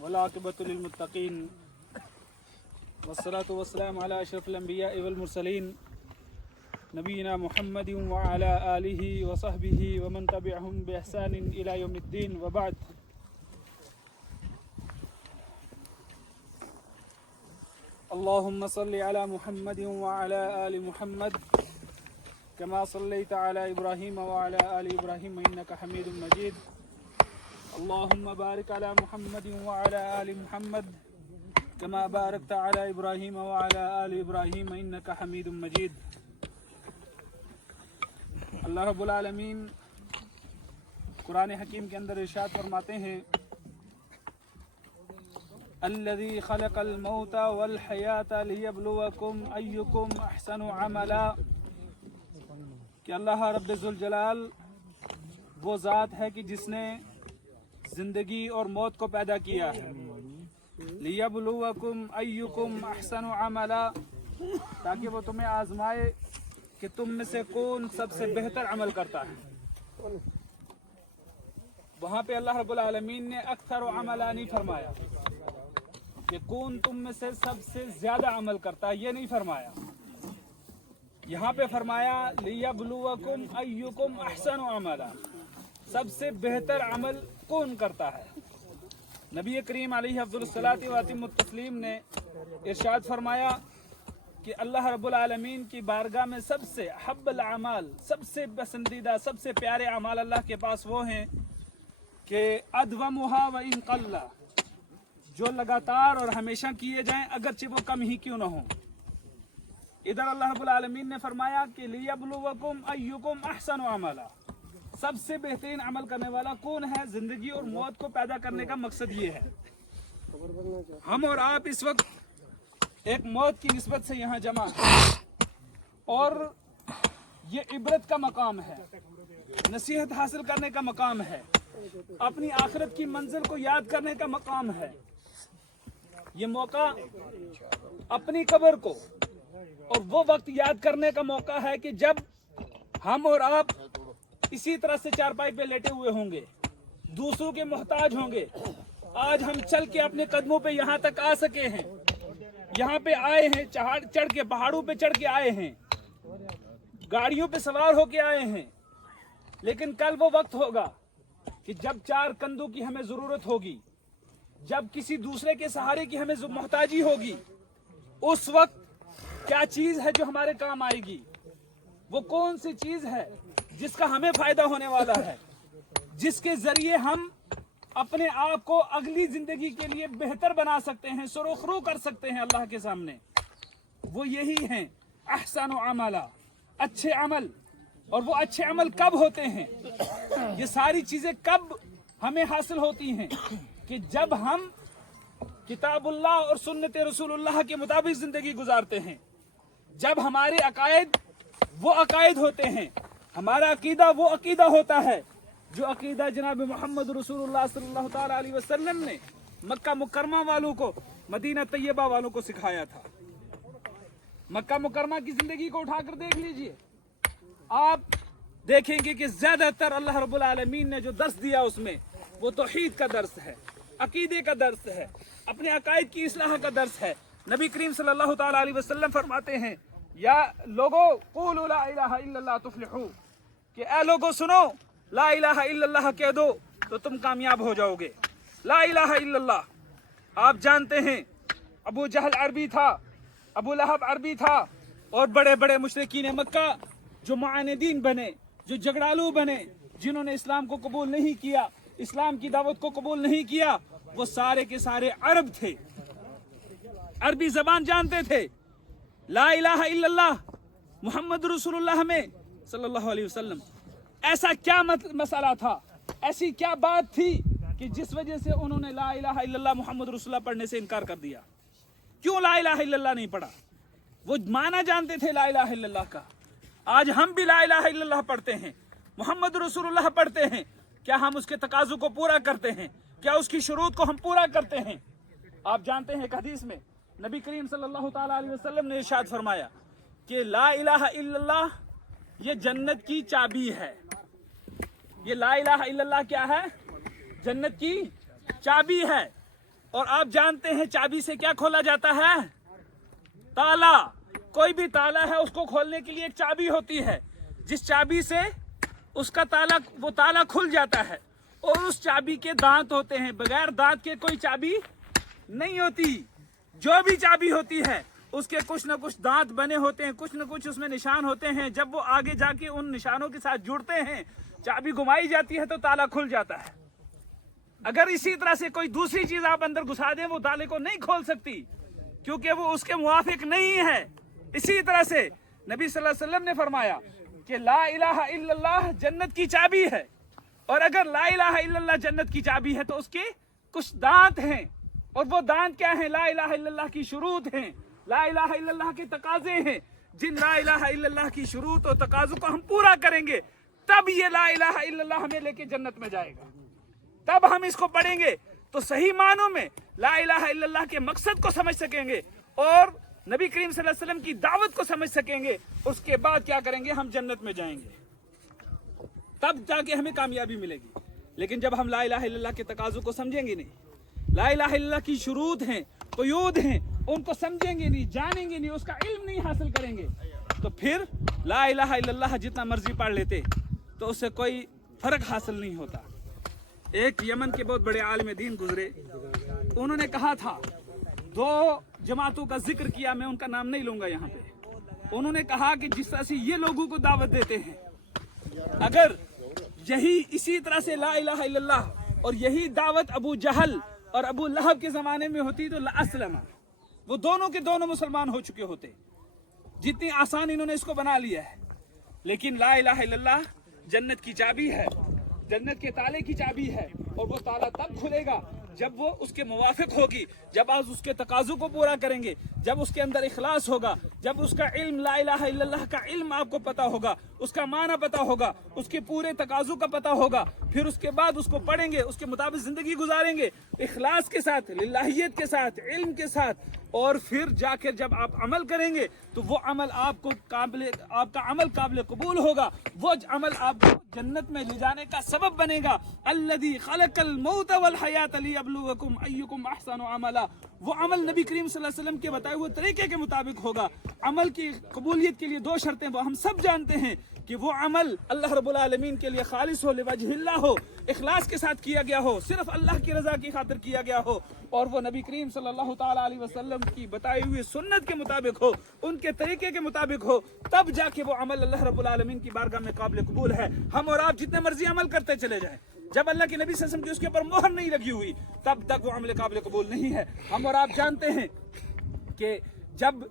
والعاقبۃ للمتقین والصلاۃ والسلام علی اشرف الانبیاء والمرسلین نبینا محمد وعلی آلہ وصحبہ ومن تبعہم بإحسان الی یوم الدین وبعد. اللهم صل على محمد وعلى آل محمد كما صليت على إبراهيم وعلى آل إبراهيم إنك حميد مجيد. اللهم بارك على محمد وعلى آل محمد كما باركت على إبراهيم وعلى آل إبراهيم إنك حميد مجيد. اللہ رب العالمین قرآن حکیم کے اندر ارشاد فرماتے ہیں الذي خلق الموت والحیاة ليبلوكم أيكم أحسن عملا، کہ اللہ رب ذوالجلال وہ ذات ہے کہ جس نے زندگی اور موت کو پیدا کیا ہے. لِيَبْلُوَكُمْ أَيُّكُمْ أَحْسَنُ عَمَلًا، تاکہ وہ تمہیں آزمائے کہ تم میں سے کون سب سے بہتر عمل کرتا ہے. وہاں پہ اللہ رب العالمین نے اکثر عملا نہیں فرمایا کہ کون تم میں سے سب سے زیادہ عمل کرتا ہے، یہ نہیں فرمایا. یہاں پہ فرمایا لِيَبْلُوَكُمْ أَيُّكُمْ أَحْسَنُ عَمَلًا، سب سے بہتر عمل کون کرتا ہے. نبی کریم علیہ افضل الصلاۃ واتم التسلیم نے ارشاد فرمایا کہ اللہ رب العالمین کی بارگاہ میں سب سے حب الاعمال، سب سے پسندیدہ، سب سے پیارے اعمال اللہ کے پاس وہ ہیں کہ ادومھا وان قل، جو لگاتار اور ہمیشہ کیے جائیں اگرچہ وہ کم ہی کیوں نہ ہوں. ادھر اللہ رب العالمین نے فرمایا کہ لیبلوکم ایکم احسن عملا، سب سے بہترین عمل کرنے والا کون ہے. زندگی اور موت کو پیدا کرنے کا مقصد یہ ہے. ہم اور آپ اس وقت ایک موت کی نسبت سے یہاں جمع ہیں اور یہ عبرت کا مقام ہے، نصیحت حاصل کرنے کا مقام ہے، اپنی آخرت کی منزل کو یاد کرنے کا مقام ہے. یہ موقع اپنی قبر کو اور وہ وقت یاد کرنے کا موقع ہے کہ جب ہم اور آپ اسی طرح سے چارپائی پہ لیٹے ہوئے ہوں گے، دوسروں کے محتاج ہوں گے. آج ہم چل کے اپنے قدموں پہ یہاں تک آ سکے ہیں، یہاں پہ آئے ہیں، چڑھ کے پہاڑوں پہ چڑھ کے آئے ہیں، گاڑیوں پہ سوار ہو کے آئے ہیں. لیکن کل وہ وقت ہوگا کہ جب چار کندھوں کی ہمیں ضرورت ہوگی، جب کسی دوسرے کے سہارے کی ہمیں محتاجی ہوگی. اس وقت کیا چیز ہے جو ہمارے کام آئے گی؟ وہ کون سی چیز ہے جس کا ہمیں فائدہ ہونے والا ہے، جس کے ذریعے ہم اپنے آپ کو اگلی زندگی کے لیے بہتر بنا سکتے ہیں، سرخرو کر سکتے ہیں اللہ کے سامنے؟ وہ یہی ہیں احسن عملا، اچھے عمل. اور وہ اچھے عمل کب ہوتے ہیں؟ یہ ساری چیزیں کب ہمیں حاصل ہوتی ہیں؟ کہ جب ہم کتاب اللہ اور سنت رسول اللہ کے مطابق زندگی گزارتے ہیں، جب ہمارے عقائد وہ عقائد ہوتے ہیں، ہمارا عقیدہ وہ عقیدہ ہوتا ہے جو عقیدہ جناب محمد رسول اللہ صلی اللہ تعالی علیہ وسلم نے مکہ مکرمہ والوں کو، مدینہ طیبہ والوں کو سکھایا تھا. مکہ مکرمہ کی زندگی کو اٹھا کر دیکھ لیجئے، آپ دیکھیں گے کہ زیادہ تر اللہ رب العالمین نے جو درس دیا اس میں وہ توحید کا درس ہے، عقیدے کا درس ہے، اپنے عقائد کی اصلاح کا درس ہے. نبی کریم صلی اللہ تعالی علیہ وسلم فرماتے ہیں یا لوگو قولوا لا الہ الا اللہ تفلحوا، کہ اے لوگو سنو، لا الہ الا اللہ کہہ دو تو تم کامیاب ہو جاؤ گے. لا الہ الا اللہ. آپ جانتے ہیں ابو جہل عربی تھا، ابو لہب عربی تھا، اور بڑے بڑے مشرکین مکہ جو معاندین بنے، جو جھگڑالو بنے، جنہوں نے اسلام کو قبول نہیں کیا، اسلام کی دعوت کو قبول نہیں کیا، وہ سارے کے سارے عرب تھے، عربی زبان جانتے تھے. لا الہ الا اللہ محمد رسول اللہ میں صلی اللہ علیہ وسلم ایسا کیا مسئلہ تھا، ایسی کیا بات تھی کہ جس وجہ سے انہوں نے لا الہ الا اللہ محمد رسول اللہ پڑھنے سے انکار کر دیا؟ کیوں لا الہ الا اللہ نہیں پڑھا؟ وہ معنی جانتے تھے لا الہ الا اللہ کا. آج ہم بھی لا الہ الا اللہ پڑھتے ہیں، محمد رسول اللہ پڑھتے ہیں. کیا ہم اس کے تقاضوں کو پورا کرتے ہیں؟ کیا اس کی شروط کو ہم پورا کرتے ہیں؟ آپ جانتے ہیں ایک حدیث میں نبی کریم صلی اللہ تعالی علیہ وسلم نے ارشاد فرمایا کہ لا الہ الا اللہ یہ جنت کی چابی ہے. یہ لا الہ الا اللہ کیا ہے؟ جنت کی چابی ہے. اور آپ جانتے ہیں چابی سے کیا کھولا جاتا ہے؟ تالا. کوئی بھی تالا ہے اس کو کھولنے کے لیے ایک چابی ہوتی ہے جس چابی سے اس کا وہ تالا کھل جاتا ہے. اور اس چابی کے دانت ہوتے ہیں. بغیر دانت کے کوئی چابی نہیں ہوتی. جو بھی چابی ہوتی ہے اس کے کچھ نہ کچھ دانت بنے ہوتے ہیں, کچھ نہ کچھ اس میں نشان ہوتے ہیں. جب وہ آگے جا کے ان نشانوں کے ساتھ جڑتے ہیں, چابی گھمائی جاتی ہے تو تالا کھل جاتا ہے. اگر اسی طرح سے کوئی دوسری چیز آپ اندر گھسا دیں وہ تالے کو نہیں کھول سکتی کیونکہ وہ اس کے موافق نہیں ہے. اسی طرح سے نبی صلی اللہ علیہ وسلم نے فرمایا کہ لا الہ الا اللہ جنت کی چابی ہے, اور اگر لا الہ الا اللہ جنت کی چابی ہے تو اس کے کچھ دانت ہیں, اور وہ دانت کیا ہیں؟ لا الہ الا اللہ کی شروط ہیں, لا الہ الا اللہ کے تقاضے ہیں. جن لا الہ الا اللہ کی شروط اور تقاضوں کو ہم پورا کریں گے تب یہ لا الہ الا اللہ ہمیں لے کے جنت میں جائے گا. تب ہم اس کو پڑھیں گے تو صحیح معنوں میں لا الہ الا اللہ کے مقصد کو سمجھ سکیں گے اور نبی کریم صلی اللہ علیہ وسلم کی دعوت کو سمجھ سکیں گے. اس کے بعد کیا کریں گے؟ ہم جنت میں جائیں گے, تب جا کے ہمیں کامیابی ملے گی. لیکن جب ہم لا الہ الا اللہ کے تقاضوں کو سمجھیں گے نہیں, لا الہ الا اللہ کی شروط ہیں, قیود ہیں, ان کو سمجھیں گے نہیں, جانیں گے نہیں, اس کا علم نہیں حاصل کریں گے, تو پھر لا الہ الا اللہ جتنا مرضی پڑھ لیتے تو اس سے کوئی فرق حاصل نہیں ہوتا. ایک یمن کے بہت بڑے عالم دین گزرے, انہوں نے کہا تھا, دو جماعتوں کا ذکر کیا, میں ان کا نام نہیں لوں گا یہاں پہ. انہوں نے کہا کہ جس طرح سے یہ لوگوں کو دعوت دیتے ہیں, اگر یہی اسی طرح سے لا الہ الا اللہ اور یہی دعوت ابو جہل اور ابو لہب کے زمانے میں ہوتی تو لاسلم, وہ دونوں کے دونوں مسلمان ہو چکے ہوتے. جتنی آسان انہوں نے اس کو بنا لیا ہے. لیکن لا الہ الا اللہ جنت کی چابی ہے, جنت کے تالے کی چابی ہے, اور وہ تالا تب کھلے گا جب وہ اس کے موافق ہوگی, جب آپ اس کے تقاضوں کو پورا کریں گے, جب اس کے اندر اخلاص ہوگا, جب اس کا علم لا الہ الا اللہ کا علم آپ کو پتا ہوگا, اس کا معنی پتا ہوگا, اس کے پورے تقاضوں کا پتا ہوگا. پھر اس کے بعد اس کو پڑھیں گے, اس کے مطابق زندگی گزاریں گے, اخلاص کے ساتھ, للہیت کے ساتھ, علم کے ساتھ, اور پھر جا کر جب آپ عمل کریں گے تو وہ عمل آپ کا عمل قابل قبول ہوگا. وہ عمل آپ کو جنت میں لے جانے کا سبب بنے گا. الذی خلق الموت والحیات لیبلوکم ایکم احسن عملا. وہ عمل نبی کریم صلی اللہ علیہ وسلم کے بتائے ہوئے طریقے کے مطابق ہوگا. عمل کی قبولیت کے لیے دو شرطیں وہ ہم سب جانتے ہیں کہ وہ عمل اللہ رب العالمین کے لیے خالص ہو, لوجہ اللہ ہو, اخلاص کے ساتھ کیا گیا ہو, صرف اللہ کی رضا کی خاطر کیا گیا ہو, اور وہ نبی کریم صلی اللہ تعالی علیہ وسلم کی بتائی ہوئی سنت کے مطابق ہو, ان کے طریقے کے مطابق ہو. تب جا کے وہ عمل اللہ رب العالمین کی بارگاہ میں قابل قبول ہے. ہم اور آپ جتنے مرضی عمل کرتے چلے جائیں, جب اللہ کے نبی صلی اللہ علیہ وسلم کی اس کے اوپر مہر نہیں لگی ہوئی تب تک وہ عمل قابل قبول نہیں ہے. ہم اور آپ جانتے ہیں کہ جب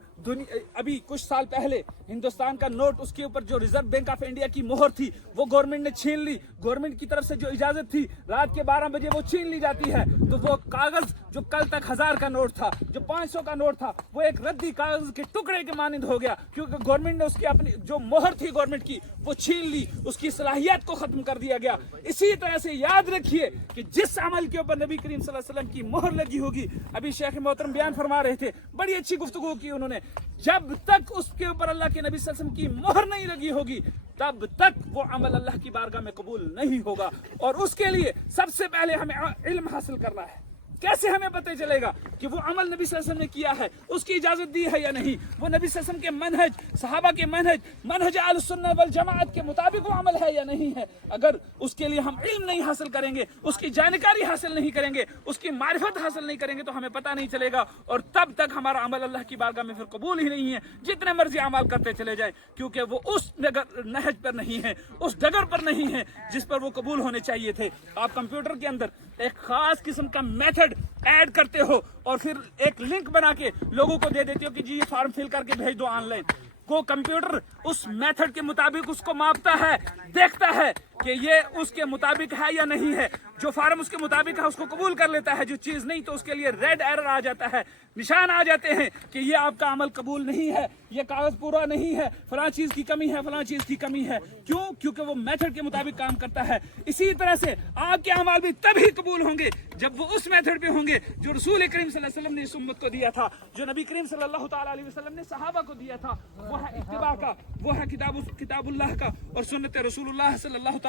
ابھی کچھ سال پہلے ہندوستان کا نوٹ, اس کے اوپر جو ریزرو بینک آف انڈیا کی مہر تھی وہ گورنمنٹ نے چھین لی. گورنمنٹ کی طرف سے جو اجازت تھی رات کے 12 بجے وہ چھین لی جاتی ہے, تو وہ کاغذ جو کل تک 1000 کا نوٹ تھا, جو 500 کا نوٹ تھا, وہ ایک ردی کاغذ کے ٹکڑے کے مانند ہو گیا, کیونکہ گورنمنٹ نے اس کی اپنی جو مہر تھی گورنمنٹ کی وہ چھین لی, اس کی صلاحیت کو ختم کر دیا گیا. اسی طرح سے یاد رکھیے کہ جس عمل کے اوپر نبی کریم صلی اللہ علیہ وسلم کی مہر لگی ہوگی, ابھی شیخ محترم بیان فرما رہے تھے, بڑی اچھی گفتگو کی انہوں نے, جب تک اس کے اوپر اللہ کے نبی صلی اللہ علیہ وسلم کی مہر نہیں لگی ہوگی تب تک وہ عمل اللہ کی بارگاہ میں قبول نہیں ہوگا. اور اس کے لیے سب سے پہلے ہمیں علم حاصل کرنا ہے. کیسے ہمیں پتہ چلے گا کہ وہ عمل نبی صلی اللہ علیہ وسلم نے کیا ہے, اس کی اجازت دی ہے یا نہیں, وہ نبی صلی اللہ علیہ وسلم کے منہج, صحابہ کے منہج اہل السنہ والجماعت کے مطابق وہ عمل ہے یا نہیں ہے. اگر اس کے لیے ہم علم نہیں حاصل کریں گے, اس کی جانکاری حاصل نہیں کریں گے, اس کی معرفت حاصل نہیں کریں گے تو ہمیں پتہ نہیں چلے گا, اور تب تک ہمارا عمل اللہ کی بارگاہ میں پھر قبول ہی نہیں ہے, جتنے مرضی عمل کرتے چلے جائیں, کیونکہ وہ اس نہج پر نہیں ہے, اس ڈگر پر نہیں ہے جس پر وہ قبول ہونے چاہیے تھے. آپ کمپیوٹر کے اندر ایک خاص قسم کا میتھڈ ایڈ کرتے ہو اور پھر ایک لنک بنا کے لوگوں کو دے دیتے ہو کہ جی یہ فارم فل کر کے بھیج دو آن لائن. کو کمپیوٹر اس میتھڈ کے مطابق اس کو ماپتا ہے, دیکھتا ہے کہ یہ اس کے مطابق ہے یا نہیں ہے. جو فارم اس کے مطابق ہے اس کو قبول کر لیتا ہے, جو چیز نہیں تو اس کے لیے ریڈ ایرر آ جاتا ہے, نشان آ جاتے ہیں کہ یہ آپ کا عمل قبول نہیں ہے, یہ کاغذ پورا نہیں ہے, فلاں چیز کی کمی ہے, فلاں چیز کی کمی ہے. کیوں؟ کیونکہ وہ میتھڈ کے مطابق کام کرتا ہے. اسی طرح سے آپ کے اعمال بھی تبھی قبول ہوں گے جب وہ اس میتھڈ پہ ہوں گے جو رسول کریم صلی اللہ علیہ وسلم نے اس امت کو دیا تھا, جو نبی کریم صلی اللہ تعالی علیہ وسلم نے صحابہ کو دیا تھا. وہ ہے اتباع کا, وہ ہے کتاب اللہ کا اور سنت رسول اللہ صلی اللہ